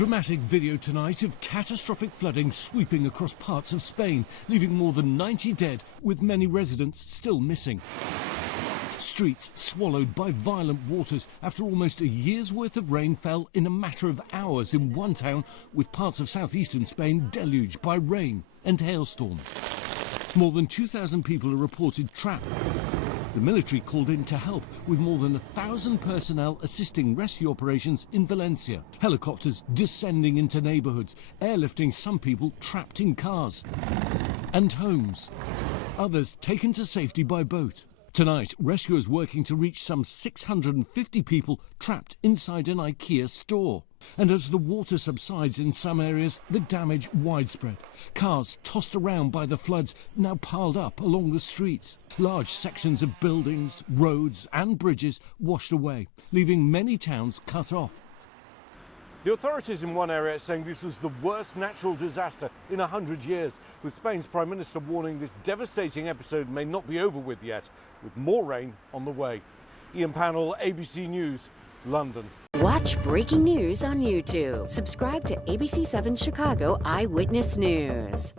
Dramatic video tonight of catastrophic flooding sweeping across parts of Spain, leaving more than 90 dead, with many residents still missing. Streets swallowed by violent waters after almost a year's worth of rain fell in a matter of hours in one town, with parts of southeastern Spain deluged by rain and hailstorms. More than 2,000 people are reported trapped. The military called in to help, with more than 1,000 personnel assisting rescue operations in Valencia. Helicopters descending into neighbourhoods, airlifting some people trapped in cars and homes. Others taken to safety by boat. Tonight, rescuers working to reach some 650 people trapped inside an IKEA store. And as the water subsides in some areas, the damage widespread. Cars tossed around by the floods, now piled up along the streets. Large sections of buildings, roads and bridges washed away, leaving many towns cut off. The authorities in one area are saying this was the worst natural disaster in 100 years, with Spain's Prime Minister warning this devastating episode may not be over with yet, with more rain on the way. Ian Pannell, ABC News, London. Watch breaking news on YouTube. Subscribe to ABC7 Chicago Eyewitness News.